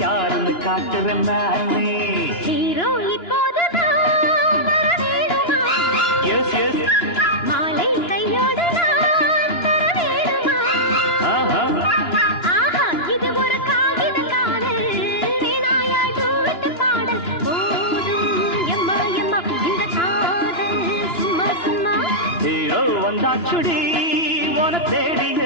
யாருன்னு காட்டுறேன் நானே. ஹீரோ இப்போதுதான் வேணுமா? S S. மாலை கையோடு நான் தர வேணுமா? ஆஹா. ஆஹா, இது ஒரு காகித காதல், வீணாயா டூவெட் பாடல். போதும் எம்மா எம்மா இந்த காதல் சும்மா சும்மா. ஹீரோ வந்தாச்சுடி உன தேடிய